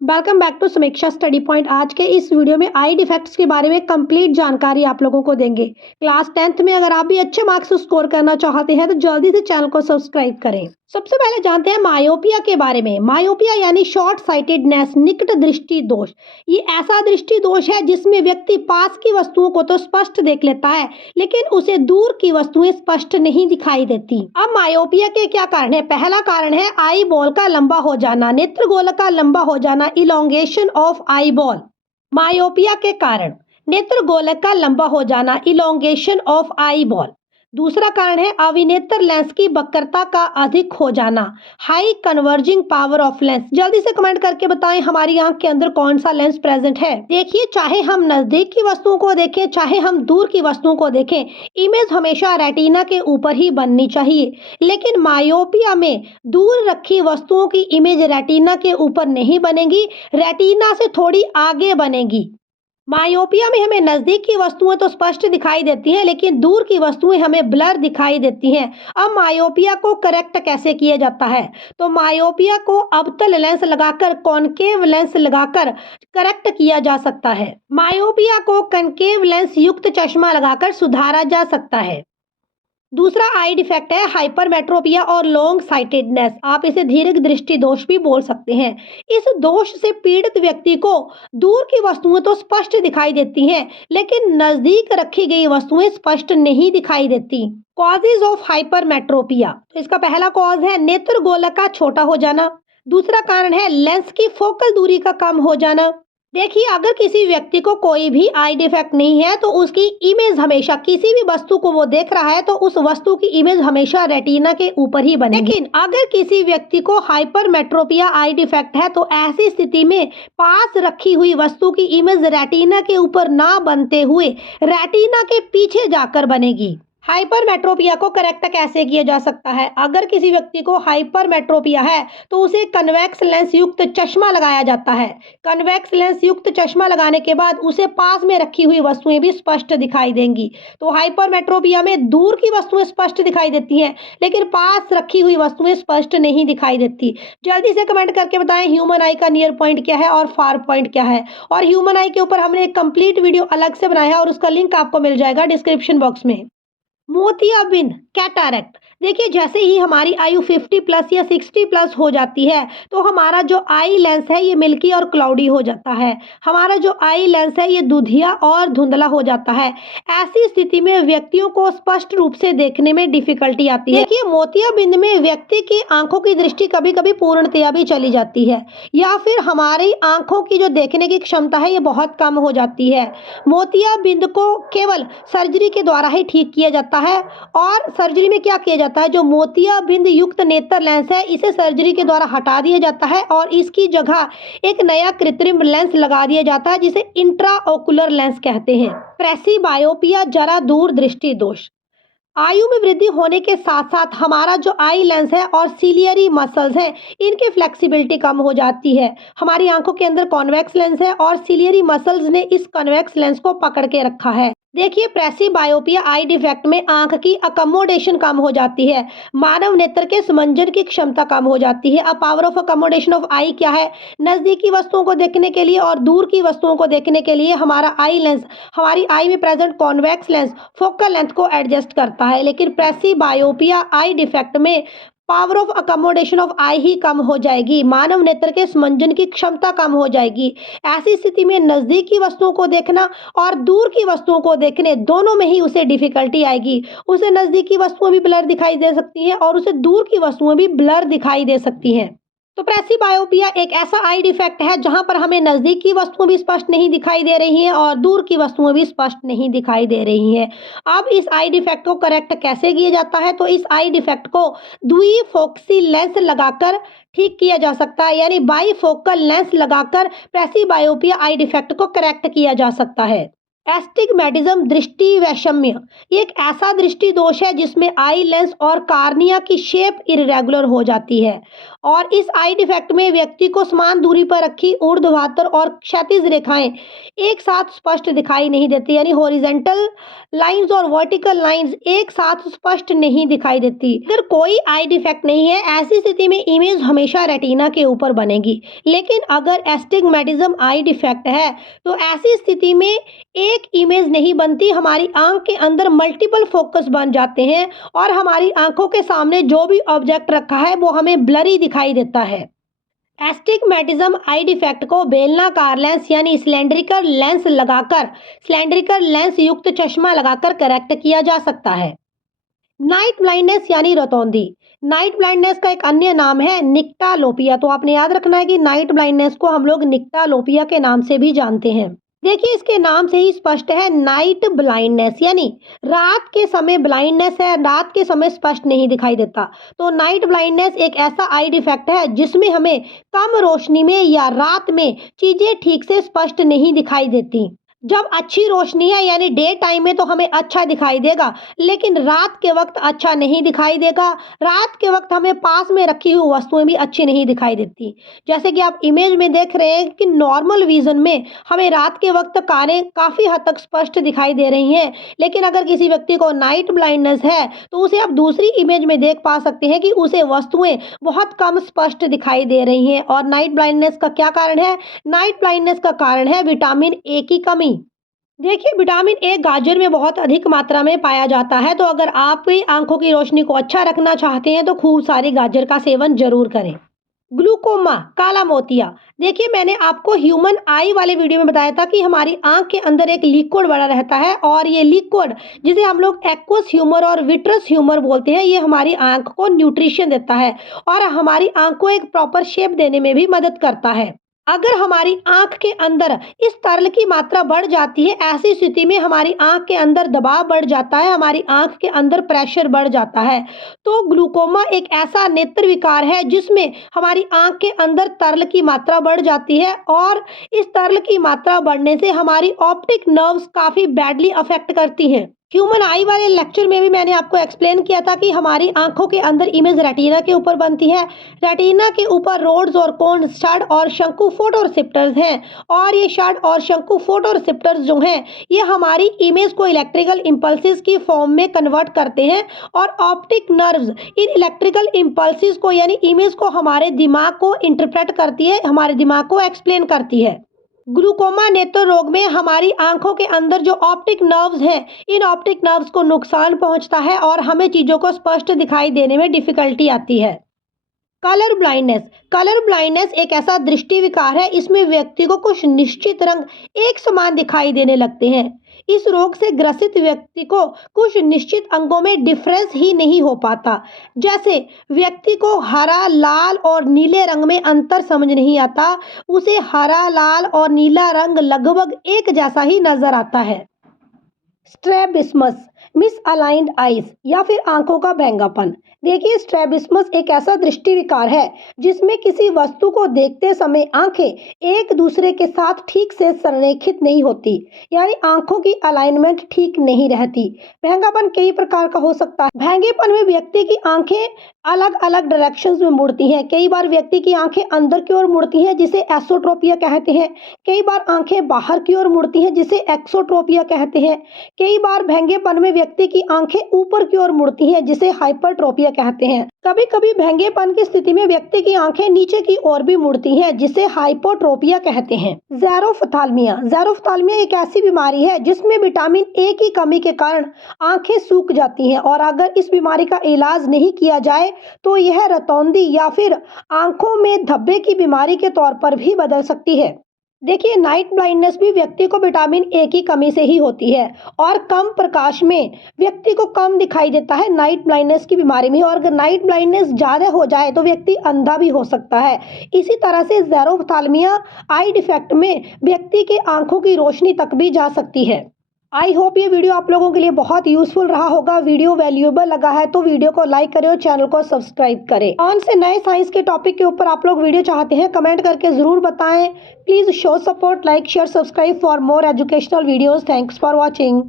Welcome back to समीक्षा study point. आज के इस वीडियो में आई डिफेक्ट्स के बारे में कंप्लीट जानकारी आप लोगों को देंगे। क्लास 10th में अगर आप भी अच्छे मार्क्स स्कोर करना चाहते हैं तो जल्दी से चैनल को सब्सक्राइब करें। सबसे पहले जानते हैं मायोपिया के बारे में। मायोपिया यानी शॉर्ट साइटेडनेस, निकट दृष्टि दोष। ये ऐसा दृष्टि दोष है जिसमें व्यक्ति पास की वस्तुओं को तो स्पष्ट देख लेता है लेकिन उसे दूर की वस्तुएं स्पष्ट नहीं दिखाई देती। अब मायोपिया के क्या कारण है? पहला कारण है आई बॉल का लंबा हो जाना, नेत्र गोलक का लंबा हो जाना, elongation of eye ball. Myopia के कारण नेत्र गोलक का लंबा हो जाना, इलोंगेशन ऑफ आई बॉल। दूसरा कारण है अविनेत्र लेंस की वक्रता का अधिक हो जाना, high converging power of lens. जल्दी से कमेंट करके बताएं हमारी आंख के अंदर कौन सा लेंस प्रेजेंट है। देखिए, चाहे हम नजदीक की वस्तुओं को देखें चाहे हम दूर की वस्तुओं को देखें, इमेज हमेशा रेटिना के ऊपर ही बननी चाहिए। लेकिन मायोपिया में दूर रखी वस्तुओं की इमेज रेटिना के ऊपर नहीं बनेगी, रेटिना से थोड़ी आगे बनेगी। मायोपिया में हमें नजदीक की वस्तुएं तो स्पष्ट दिखाई देती हैं लेकिन दूर की वस्तुएं हमें ब्लर दिखाई देती हैं। अब मायोपिया को करेक्ट कैसे किया जाता है? तो मायोपिया को अवतल लेंस लगाकर, कॉनकेव लेंस लगाकर करेक्ट किया जा सकता है। मायोपिया को कनकेव लेंस युक्त चश्मा लगाकर सुधारा जा सकता है। दूसरा आई डिफेक्ट है हाइपरमेट्रोपिया और लॉन्ग साइटेडनेस। आप इसे दीर्घ दृष्टि दोष भी बोल सकते हैं। इस दोष से पीड़ित व्यक्ति को दूर की वस्तुएं तो स्पष्ट दिखाई देती हैं लेकिन नजदीक रखी गई वस्तुएं स्पष्ट नहीं दिखाई देती। Causes of hypermetropia. तो इसका पहला कॉज है नेत्र गोलक का छोटा हो जाना। दूसरा कारण है लेंस की फोकल दूरी का कम हो जाना। देखिए, अगर किसी व्यक्ति को कोई भी आई डिफेक्ट नहीं है तो उसकी इमेज हमेशा, किसी भी वस्तु को वो देख रहा है तो उस वस्तु की इमेज हमेशा रेटिना के ऊपर ही बनेगी। लेकिन अगर किसी व्यक्ति को हाइपरमेट्रोपिया आई डिफेक्ट है तो ऐसी स्थिति में पास रखी हुई वस्तु की इमेज रेटिना के ऊपर ना बनते हुए रेटिना के पीछे जाकर बनेगी। हाइपरमेट्रोपिया को करेक्ट कैसे किया जा सकता है? अगर किसी व्यक्ति को हाइपरमेट्रोपिया है तो उसे कन्वेक्स लेंस युक्त चश्मा लगाया जाता है। कन्वेक्स लेंस युक्त चश्मा लगाने के बाद उसे पास में रखी हुई वस्तुएं भी स्पष्ट दिखाई देंगी। तो हाइपरमेट्रोपिया में दूर की वस्तुएं स्पष्ट दिखाई देती हैं लेकिन पास रखी हुई वस्तुएं स्पष्ट नहीं दिखाई देती। जल्दी से कमेंट करके बताएं ह्यूमन आई का नियर पॉइंट क्या है और फार पॉइंट क्या है। और ह्यूमन आई के ऊपर हमने एक कंप्लीट वीडियो अलग से बनाया है और उसका लिंक आपको मिल जाएगा डिस्क्रिप्शन बॉक्स में। मोतियाबिंद, कैटरैक्ट। देखिए, जैसे ही हमारी आयु 50 प्लस या 60 प्लस हो जाती है तो हमारा जो आई लेंस है ये मिल्की और क्लाउडी हो जाता है। हमारा जो आई लेंस है ये दुधिया और धुंधला हो जाता है। ऐसी स्थिति में व्यक्तियों को स्पष्ट रूप से देखने में डिफिकल्टी आती है। देखिए, मोतियाबिंद में व्यक्ति की आंखों की दृष्टि कभी कभी पूर्णतया भी चली जाती है या फिर हमारी आंखों की जो देखने की क्षमता है ये बहुत कम हो जाती है। मोतियाबिंद को केवल सर्जरी के द्वारा ही ठीक किया जाता है। और सर्जरी में क्या किया जाता है? जो मोतियाबिंद युक्त नेत्र लेंस है इसे सर्जरी के द्वारा हटा दिया जाता है और इसकी जगह एक नया कृत्रिम लेंस लगा दिया जाता है जिसे इंट्राओकुलर लेंस कहते हैं। प्रेसिबायोपिया, जरा दूर दृष्टि दोष। आयु में वृद्धि होने के साथ साथ हमारा जो आई लेंस है और सिलियरी मसल्स हैं इनकी फ्लेक्सिबिलिटी कम हो जाती है। हमारी आंखों के अंदर कॉन्वेक्स लेंस है और सिलियरी मसल्स ने इस कॉन्वेक्स लेंस को पकड़ के रखा है। देखिए, प्रेसिबायोपिया आई डिफेक्ट में आंख की अकोमोडेशन कम हो जाती है, मानव नेत्र के समंजन की क्षमता कम हो जाती है। अब पावर ऑफ अकोमोडेशन ऑफ आई क्या है? नजदीकी वस्तुओं को देखने के लिए और दूर की वस्तुओं को देखने के लिए हमारा आई लेंस, हमारी आई में present convex lens focal length को एडजस्ट करता है। लेकिन प्रेसिबायोपिया आई डिफेक्ट में पावर ऑफ अकोमोडेशन ऑफ आई ही कम हो जाएगी, मानव नेत्र के समंजन की क्षमता कम हो जाएगी। ऐसी स्थिति में नजदीक की वस्तुओं को देखना और दूर की वस्तुओं को देखने दोनों में ही उसे डिफिकल्टी आएगी। उसे नजदीक की वस्तुएं भी ब्लर दिखाई दे सकती हैं और उसे दूर की वस्तुएं भी ब्लर दिखाई दे सकती हैं। तो प्रेसिबायोपिया एक ऐसा आई डिफेक्ट है जहां पर हमें नजदीक की वस्तुएं भी स्पष्ट नहीं दिखाई दे रही हैं और दूर की वस्तुएं भी स्पष्ट नहीं दिखाई दे रही हैं। अब इस आई डिफेक्ट को करेक्ट कैसे किया जाता है? तो इस आई डिफेक्ट को द्विफोक्सी लेंस लगाकर ठीक किया जा सकता है, यानी बाईफोकल लेंस लगाकर प्रेसिबायोपिया आई डिफेक्ट को करेक्ट किया जा सकता है। एस्टिग्मेटिज्म दृष्टि वैषम्य ये एक ऐसा दृष्टि दोष है जिसमें आई लेंस और कार्निया की शेप इरेगुलर हो जाती है और इस आई डिफेक्ट में व्यक्ति को समान दूरी पर रखी ऊर्ध्वाधर और क्षैतिज रेखाएं एक साथ स्पष्ट दिखाई नहीं देती, यानी हॉरिजॉन्टल लाइंस और वर्टिकल लाइंस एक साथ स्पष्ट नहीं दिखाई देती। अगर कोई आई डिफेक्ट नहीं है, ऐसी स्थिति में इमेज हमेशा रेटिना के ऊपर बनेगी। लेकिन अगर एस्टिग्मेटिज्म आई डिफेक्ट है तो ऐसी स्थिति में एक इमेज नहीं बनती, हमारी आंख के अंदर मल्टीपल फोकस बन जाते हैं और हमारी आंखों के सामने जो भी ऑब्जेक्ट रखा है वो हमें ब्लरी दिखाई देता है। एस्टिग्मेटिज्म आई डिफेक्ट को बेलनाकार लेंस यानी सिलेंड्रिकल लेंस युक्त चश्मा लगाकर करेक्ट किया जा सकता है। नाइट ब्लाइंडनेस यानी रतौंधी। नाइट ब्लाइंडनेस का एक अन्य नाम है निक्टालोपिया। तो आपने याद रखना है कि नाइट ब्लाइंडनेस को हम लोग निक्टालोपिया के नाम से भी जानते हैं। देखिए, इसके नाम से ही स्पष्ट है, नाइट ब्लाइंडनेस यानी रात के समय ब्लाइंडनेस है, रात के समय स्पष्ट नहीं दिखाई देता। तो नाइट ब्लाइंडनेस एक ऐसा आई डिफेक्ट है जिसमें हमें कम रोशनी में या रात में चीजें ठीक से स्पष्ट नहीं दिखाई देती। जब अच्छी रोशनी है यानी डे टाइम में तो हमें अच्छा दिखाई देगा, लेकिन रात के वक्त अच्छा नहीं दिखाई देगा। रात के वक्त हमें पास में रखी हुई वस्तुएं भी अच्छी नहीं दिखाई देती। जैसे कि आप इमेज में देख रहे हैं कि नॉर्मल विजन में हमें रात के वक्त कारें काफ़ी हद तक स्पष्ट दिखाई दे रही हैं, लेकिन अगर किसी व्यक्ति को नाइट ब्लाइंडनेस है तो उसे आप दूसरी इमेज में देख पा सकते हैं कि उसे वस्तुएं बहुत कम स्पष्ट दिखाई दे रही हैं। और नाइट ब्लाइंडनेस का क्या कारण है? नाइट ब्लाइंडनेस का कारण है विटामिन ए की कमी। देखिए, विटामिन ए गाजर में बहुत अधिक मात्रा में पाया जाता है, तो अगर आप आंखों की रोशनी को अच्छा रखना चाहते हैं तो खूब सारी गाजर का सेवन जरूर करें। ग्लूकोमा, काला मोतिया। देखिए, मैंने आपको ह्यूमन आई वाले वीडियो में बताया था कि हमारी आंख के अंदर एक लिक्विड बना रहता है और ये लिक्विड जिसे हम लोग एक्वस ह्यूमर और विट्रस ह्यूमर बोलते हैं, ये हमारी आंख को न्यूट्रिशन देता है और हमारी आंख को एक प्रॉपर शेप देने में भी मदद करता है। अगर हमारी आंख के अंदर इस तरल की मात्रा बढ़ जाती है, ऐसी स्थिति में हमारी आंख के अंदर दबाव बढ़ जाता है, हमारी आंख के अंदर प्रेशर बढ़ जाता है। तो ग्लूकोमा एक ऐसा नेत्र विकार है जिसमें हमारी आंख के अंदर तरल की मात्रा बढ़ जाती है और इस तरल की मात्रा बढ़ने से हमारी ऑप्टिक नर्व्स काफ़ी बैडली अफेक्ट करती हैं। ह्यूमन आई वाले लेक्चर में भी मैंने आपको एक्सप्लेन किया था कि हमारी आंखों के अंदर इमेज रेटिना के ऊपर बनती है। रेटिना के ऊपर रोड्स और कोन, शड और शंकु फोटोरिसेप्टर्स हैं और ये शड और शंकु फोटोरिसेप्टर्स जो हैं ये हमारी इमेज को इलेक्ट्रिकल इम्पल्सिस की फॉर्म में कन्वर्ट करते हैं और optic nerves in electrical impulses को यानी इमेज को हमारे दिमाग को इंटरप्रेट करती है, हमारे दिमाग को एक्सप्लेन करती है। ग्लूकोमा नेत्र रोग में हमारी आंखों के अंदर जो ऑप्टिक नर्व्स हैं, इन ऑप्टिक नर्व्स को नुकसान पहुंचता है और हमें चीज़ों को स्पष्ट दिखाई देने में डिफिकल्टी आती है। Colour blindness. कलर ब्लाइंडनेस एक ऐसा दृष्टि विकार है, इसमें व्यक्ति को कुछ निश्चित रंग एक समान दिखाई देने लगते हैं। इस रोग से ग्रसित व्यक्ति को कुछ निश्चित अंगों में डिफरेंस ही नहीं हो पाता। जैसे व्यक्ति को हरा, लाल और नीले रंग में अंतर समझ नहीं आता, उसे हरा, लाल और नीला रंग लगभग एक जैसा ही नजर आता है। स्ट्रैबिस्मस, मिसअलाइंड आइज या फिर आंखों का बैंगापन। देखिए, स्ट्रैबिस्मस एक ऐसा दृष्टि विकार है जिसमें किसी वस्तु को देखते समय आंखें एक दूसरे के साथ ठीक से संरेखित नहीं होती, यानी आंखों की अलाइनमेंट ठीक नहीं रहती। बैंगापन कई प्रकार का हो सकता है। बैंगेपन में व्यक्ति की आंखें अलग अलग डायरेक्शंस में मुड़ती हैं। कई बार व्यक्ति की आंखें अंदर की ओर मुड़ती हैं जिसे एसोट्रोपिया कहते हैं। कई बार आंखें बाहर की ओर मुड़ती हैं जिसे एक्सोट्रोपिया कहते हैं। कई बार बैंगेपन में व्यक्ति की आंखें ऊपर की ओर मुड़ती हैं जिसे हाइपरट्रोपिया कहते हैं। कभी कभी बैंगेपन की स्थिति में व्यक्ति की आंखें नीचे की ओर भी मुड़ती हैं जिसे हाइपोट्रोपिया कहते हैं। ज़ेरोफ्थाल्मिया। ज़ेरोफ्थाल्मिया एक ऐसी बीमारी है जिसमें विटामिन ए की कमी के कारण आंखें सूख जाती हैं और अगर इस बीमारी का इलाज नहीं किया जाए तो यह रतौंधी या फिर आंखों में धब्बे की बीमारी के तौर पर भी बदल सकती है। देखिए, नाइट ब्लाइंडनेस भी व्यक्ति को विटामिन ए की कमी से ही होती है और कम प्रकाश में व्यक्ति को कम दिखाई देता है नाइट ब्लाइंडनेस की बीमारी में, और अगर नाइट ब्लाइंडनेस ज़्यादा हो जाए तो व्यक्ति अंधा भी हो सकता है। इसी तरह से ज़ेरोफ्थाल्मिया आई डिफेक्ट में व्यक्ति के आंखों की रोशनी तक भी जा सकती है। आई होप ये वीडियो आप लोगों के लिए बहुत यूजफुल रहा होगा। वीडियो वैल्यूएबल लगा है तो वीडियो को लाइक करें और चैनल को सब्सक्राइब करें। कौन से नए साइंस के टॉपिक के ऊपर आप लोग वीडियो चाहते हैं कमेंट करके जरूर बताएं। Please show support, like share subscribe for more educational videos. Thanks for watching.